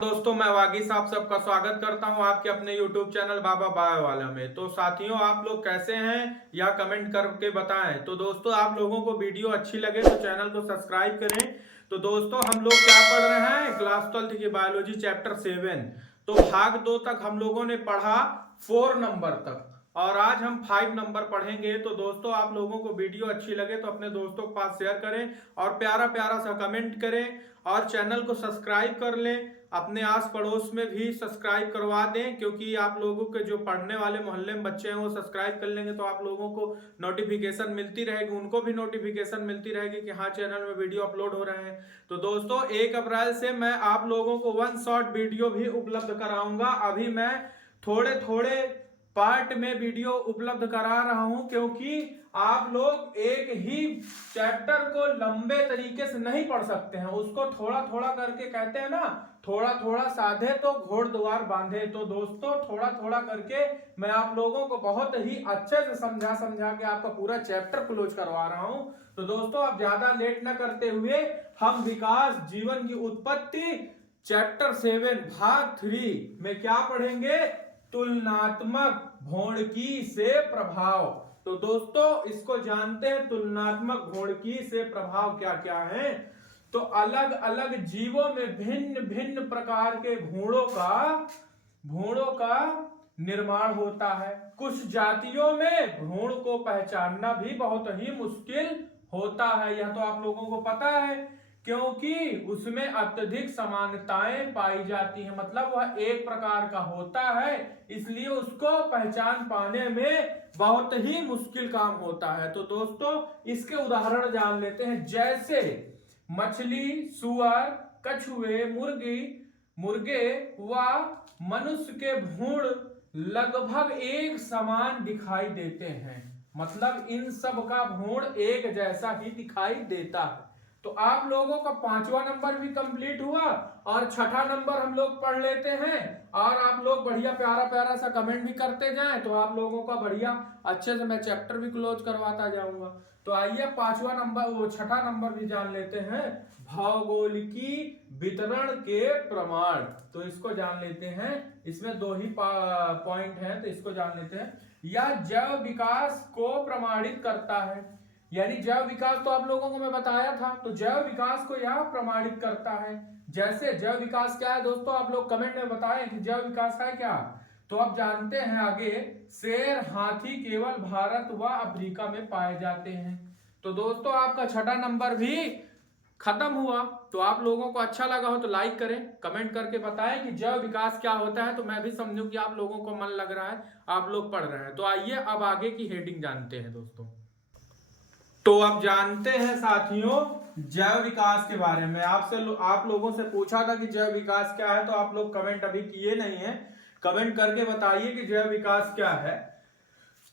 दोस्तों मैं वागीश आप सबका स्वागत करता हूं आपके अपने YouTube चैनल बाबा बायो वाला में। तो साथियों आप लोग कैसे हैं या कमेंट करके बताएं। तो दोस्तों आप लोगों को वीडियो अच्छी लगे तो चैनल को सब्सक्राइब करें। तो दोस्तों हम लोग क्या पढ़ रहे हैं, क्लास 12 की बायोलॉजी चैप्टर 7। तो भाग 2 तक हम लोगों ने पढ़ा 4 नंबर तक और आज हम 5 नंबर पढ़ेंगे। तो दोस्तों आप लोगों को वीडियो अच्छी लगे तो अपने दोस्तों के पास शेयर करें और प्यारा प्यारा सा कमेंट करें और चैनल को सब्सक्राइब कर लें। अपने आस पड़ोस में भी सब्सक्राइब करवा दें, क्योंकि आप लोगों के जो पढ़ने वाले मोहल्ले में बच्चे हैं वो सब्सक्राइब कर लेंगे तो आप लोगों को नोटिफिकेशन मिलती रहेगी, उनको भी नोटिफिकेशन मिलती रहेगी कि हाँ चैनल में वीडियो अपलोड हो रहे हैं। तो दोस्तों 1 अप्रैल से मैं आप लोगों को 1 शॉट वीडियो भी उपलब्ध कराऊंगा। अभी मैं थोड़े थोड़े पार्ट में वीडियो उपलब्ध करा रहा हूं, क्योंकि आप लोग एक ही चैप्टर को लंबे तरीके से नहीं पढ़ सकते हैं, उसको थोड़ा थोड़ा करके कहते हैं ना, थोड़ा थोड़ा साधे तो घोड़ द्वार बांधे। तो दोस्तों थोड़ा थोड़ा करके मैं आप लोगों को बहुत ही अच्छे से समझा समझा के आपका पूरा चैप्टर क्लोज करवा रहा हूं। तो दोस्तों अब ज्यादा लेट न करते हुए हम विकास जीवन की उत्पत्ति चैप्टर 7 भाग 3 में क्या पढ़ेंगे, तुलनात्मक भौणकी से प्रभाव। तो दोस्तों इसको जानते हैं, तुलनात्मक भौणकी से प्रभाव क्या क्या है। तो अलग अलग जीवों में भिन्न भिन्न प्रकार के भ्रूणों का निर्माण होता है। कुछ जातियों में भ्रूण को पहचानना भी बहुत ही मुश्किल होता है, यह तो आप लोगों को पता है, क्योंकि उसमें अत्यधिक समानताएं पाई जाती हैं। मतलब वह एक प्रकार का होता है, इसलिए उसको पहचान पाने में बहुत ही मुश्किल काम होता है। तो दोस्तों इसके उदाहरण जान लेते हैं, जैसे मछली, सुअर, कछुए, मुर्गे व मनुष्य के भ्रूण लगभग एक समान दिखाई देते हैं। मतलब इन सब का भ्रूण एक जैसा ही दिखाई देता है। तो आप लोगों का 5वां नंबर भी कंप्लीट हुआ और 6ठा नंबर हम लोग पढ़ लेते हैं। और आप लोग बढ़िया प्यारा प्यारा सा कमेंट भी करते जाएं तो आप लोगों का बढ़िया अच्छे से मैं चैप्टर भी क्लोज करवाता जाऊंगा। तो आइए 5वां नंबर, वो 6ठा नंबर भी जान लेते हैं, भौगोलिकी वितरण के प्रमाण। तो इसको जान लेते हैं, इसमें 2 ही पॉइंट है, तो इसको जान लेते हैं। यह जैव विकास को प्रमाणित करता है, यानी जैव विकास तो आप लोगों को मैं बताया था, तो जैव विकास को यह प्रमाणित करता है। जैसे जैव विकास क्या है दोस्तों, आप लोग कमेंट में बताएं कि जैव विकास है क्या। तो आप जानते हैं आगे, शेर, हाथी केवल भारत व अफ्रीका में पाए जाते हैं। तो दोस्तों आपका 6ठा नंबर भी खत्म हुआ। तो आप लोगों को अच्छा लगा हो तो लाइक करें, कमेंट करके बताएं कि जैव विकास क्या होता है, तो मैं भी समझूं कि आप लोगों को मन लग रहा है, आप लोग पढ़ रहे हैं। तो आइए अब आगे की हेडिंग जानते हैं दोस्तों। तो अब जानते हैं साथियों जैव विकास के बारे में। आप लोगों से पूछा था कि जैव विकास क्या है, तो आप लोग कमेंट अभी किए नहीं है, कमेंट करके बताइए कि जैव विकास क्या है।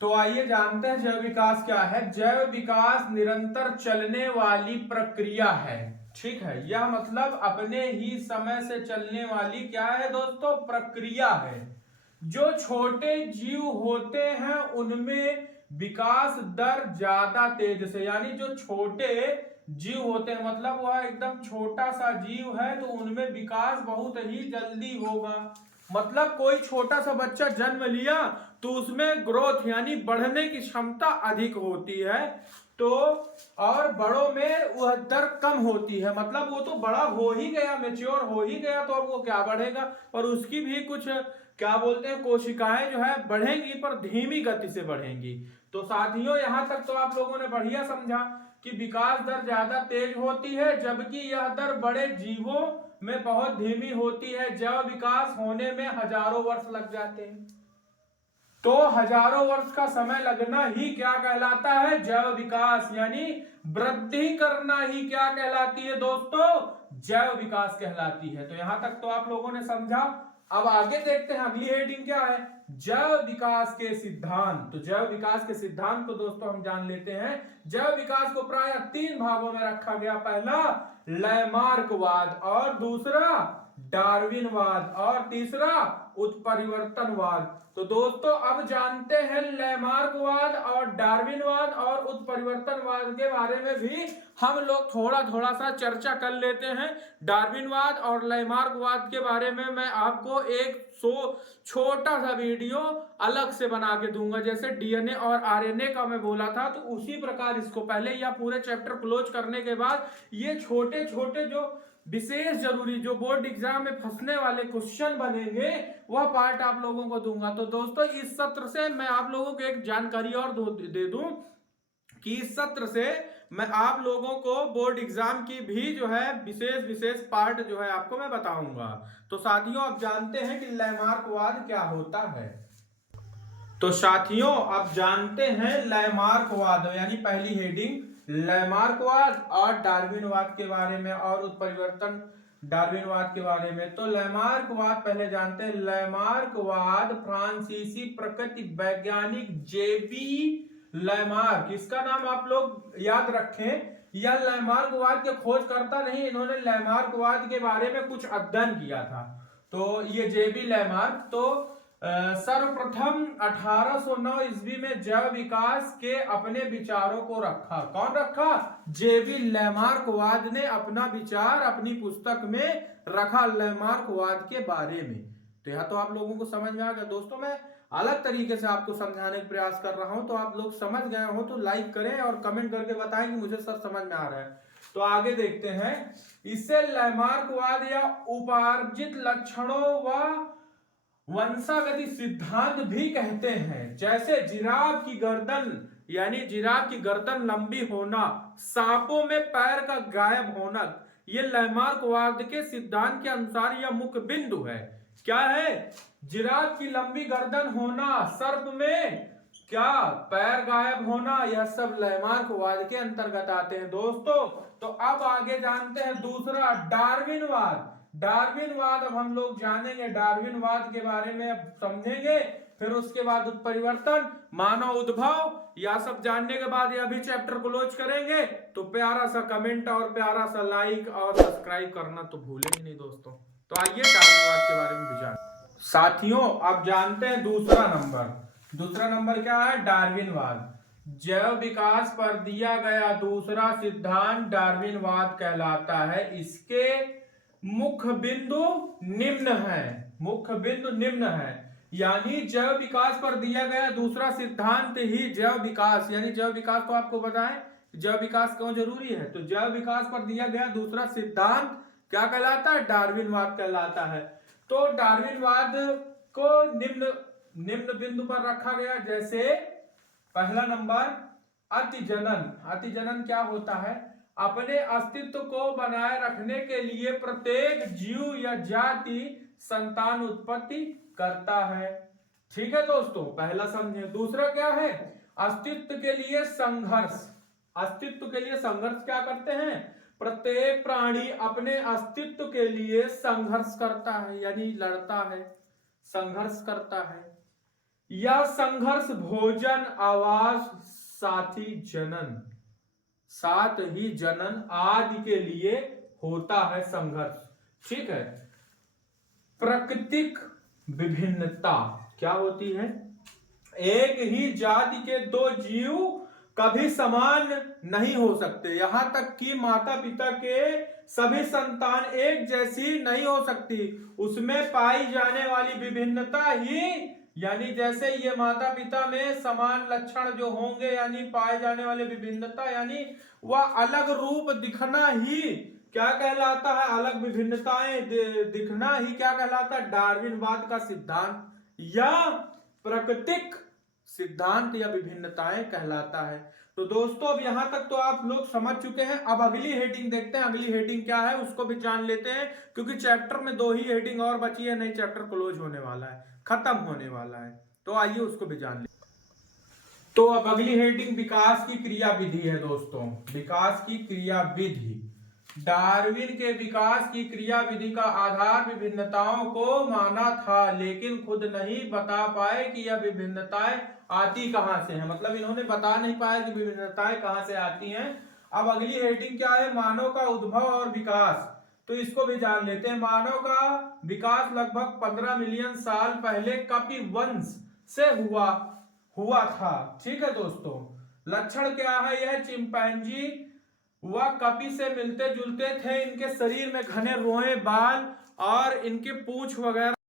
तो आइए जानते हैं जैव विकास क्या है। जैव विकास निरंतर चलने वाली प्रक्रिया है, ठीक है। यह मतलब अपने ही समय से चलने वाली क्या है दोस्तों, प्रक्रिया है। जो छोटे जीव होते हैं उनमें विकास दर ज्यादा तेज से, यानी जो छोटे जीव होते हैं मतलब वह एकदम छोटा सा जीव है तो उनमें विकास बहुत ही जल्दी होगा। मतलब कोई छोटा सा बच्चा जन्म लिया तो उसमें ग्रोथ यानी बढ़ने की क्षमता अधिक होती है, तो और बड़ों में वह दर कम होती है। मतलब वो तो बड़ा हो ही गया, मेच्योर हो ही गया, तो अब वो क्या बढ़ेगा, और उसकी भी कुछ क्या बोलते हैं कोशिकाएं जो है बढ़ेंगी पर धीमी गति से बढ़ेंगी। तो साथियों यहां तक तो आप लोगों ने बढ़िया समझा कि विकास दर ज्यादा तेज होती है, जबकि यह दर बड़े जीवों में बहुत धीमी होती है। जैव विकास होने में हजारों वर्ष लग जाते हैं। तो हजारों वर्ष का समय लगना ही क्या कहलाता है, जैव विकास, यानी वृद्धि करना ही क्या कहलाती है दोस्तों, जैव विकास कहलाती है। तो यहां तक तो आप लोगों ने समझा। अब आगे देखते हैं अगली हेडिंग क्या है, जैव विकास के सिद्धांत। तो जैव विकास के सिद्धांत को दोस्तों हम जान लेते हैं। जैव विकास को प्राय 3 भागों में रखा गया, पहला लैमार्कवाद और दूसरा डार्विनवाद और तीसरा उत्परिवर्तनवाद। तो दोस्तों अब जानते हैं लैमार्कवाद और डार्विनवाद और उत्परिवर्तनवाद के बारे में भी हम लोग थोड़ा थोड़ा सा चर्चा कर लेते हैं। डार्विनवाद और लैमार्कवाद के बारे में मैं आपको एक छोटा सा वीडियो अलग से बना के दूंगा, जैसे डीएनए और आरएनए का मैं बोला था, तो उसी प्रकार इसको पहले या पूरे चैप्टर क्लोज करने के बाद ये छोटे छोटे जो विशेष जरूरी जो बोर्ड एग्जाम में फंसने वाले क्वेश्चन बनेंगे वह पार्ट आप लोगों को दूंगा। तो दोस्तों इस सत्र से मैं आप लोगों को एक जानकारी और दे दूं कि इस सत्र से मैं आप लोगों को बोर्ड एग्जाम की भी जो है विशेष पार्ट जो है आपको मैं बताऊंगा। तो साथियों आप जानते हैं कि लैमार्कवाद क्या होता है। तो साथियों आप जानते हैं लैमार्कवाद यानी पहली हेडिंग लैमार्कवाद और डार्विनवाद के बारे में और उत्परिवर्तन डार्विनवाद के बारे में। तो लैमार्कवाद पहले जानते हैं। लैमार्कवाद फ्रांसीसी प्रकृति वैज्ञानिक जेबी लैमार्क, इसका नाम आप लोग याद रखें। यह लैमार्कवाद के खोजकर्ता नहीं, इन्होंने लैमार्कवाद के बारे में कुछ अध्ययन किया था। तो ये जेबी लैमार्क तो सर्वप्रथम 1809 ईस्वी में जैव विकास के अपने विचारों को रखा। कौन रखा? जेबी लैमार्कवाद ने अपना विचार अपनी पुस्तक में रखा लैमार्कवाद के बारे में। तो यह तो आप लोगों को समझ में आ गया। दोस्तों मैं अलग तरीके से आपको समझाने का प्रयास कर रहा हूं, तो आप लोग समझ गए हो तो लाइक करें और कमेंट करके बताएं कि मुझे सर समझ में आ रहा है। तो आगे देखते हैं। इसे लैमार्कवाद या उपार्जित लक्षणों व वंशागति सिद्धांत भी कहते हैं। जैसे जिराफ की गर्दन यानी जिराफ की गर्दन लंबी होना, सांपों में पैर का गायब होना, ये लैमार्कवाद के सिद्धांत के अनुसार यह मुख्य बिंदु है। क्या है? जिराफ की लंबी गर्दन होना, सर्प में क्या पैर गायब होना, यह सब लैमार्कवाद के अंतर्गत आते हैं दोस्तों। तो अब आगे जानते हैं दूसरा डार्विनवाद। डार्विनवाद अब हम लोग जानेंगे, डार्विनवाद के बारे में अब समझेंगे। फिर उसके बाद उत्परिवर्तन, मानव उद्भव, यह सब जानने के बाद यह भी चैप्टर क्लोज करेंगे। तो प्यारा सा कमेंट और प्यारा सा लाइक और सब्सक्राइब करना तो भूलेंगे नहीं दोस्तों। तो आइए डार्विनवाद के बारे में भी जान। साथियों अब जानते हैं दूसरा नंबर क्या है? डार्विनवाद। जैव विकास पर दिया गया दूसरा सिद्धांत डार्विनवाद कहलाता है। इसके मुख्य बिंदु निम्न है। यानी जैव विकास पर दिया गया दूसरा सिद्धांत ही जैव विकास, यानी जैव विकास तो आपको बताएं जैव विकास क्यों जरूरी है। तो जैव विकास पर दिया गया दूसरा सिद्धांत क्या कहलाता है? डार्विनवाद कहलाता है। तो डार्विनवाद को निम्न बिंदु पर रखा गया। जैसे पहला नंबर अतिजनन क्या होता है? अपने अस्तित्व को बनाए रखने के लिए प्रत्येक जीव या जाति संतान उत्पत्ति करता है। ठीक है दोस्तों, पहला समझे। दूसरा क्या है? अस्तित्व के लिए संघर्ष क्या करते हैं? प्रत्येक प्राणी अपने अस्तित्व के लिए संघर्ष करता है, यानी लड़ता है, संघर्ष करता है। यह संघर्ष भोजन, आवास, साथ ही जनन आदि के लिए होता है संघर्ष। ठीक है। प्राकृतिक विभिन्नता क्या होती है? एक ही जाति के दो जीव कभी समान नहीं हो सकते, यहां तक कि माता पिता के सभी संतान एक जैसी नहीं हो सकती। उसमें पाई जाने वाली विभिन्नता ही, यानी जैसे ये माता पिता में समान लक्षण जो होंगे यानी पाए जाने वाले विभिन्नता, यानी वह अलग रूप दिखना ही क्या कहलाता है? अलग विभिन्नताएं दिखना ही क्या कहलाता है? डार्विनवाद का सिद्धांत या प्राकृतिक सिद्धांत या विभिन्नताएं कहलाता है। तो दोस्तों अब यहां तक तो आप लोग समझ चुके हैं। अब अगली हेडिंग देखते हैं। अगली हेडिंग क्या है उसको भी जान लेते हैं, क्योंकि चैप्टर में 2 ही हेडिंग और बची है, नहीं चैप्टर क्लोज होने वाला है, खत्म होने वाला है। तो आइए उसको भी जान लेते हैं। तो अब अगली हेडिंग विकास की क्रियाविधि है दोस्तों। विकास की क्रियाविधि। डार्विन के विकास की क्रियाविधि का आधार विभिन्नताओं को माना था, लेकिन खुद नहीं बता पाए कि यह विभिन्नताएं आती कहां से हैं। मतलब इन्होंने बता नहीं पाया कि विभिन्नताएं कहां से आती हैं। अब अगली हेडिंग क्या है? मानव का उद्भव और विकास। तो इसको भी जान लेते हैं। मानव का विकास लगभग 15 मिलियन साल पहले कपिवंश से हुआ था। ठीक है दोस्तों। लक्षण क्या है? यह चिंपैंजी व कपि से मिलते जुलते थे। इनके शरीर में घने रोए, बाल और इनके पूंछ वगैरह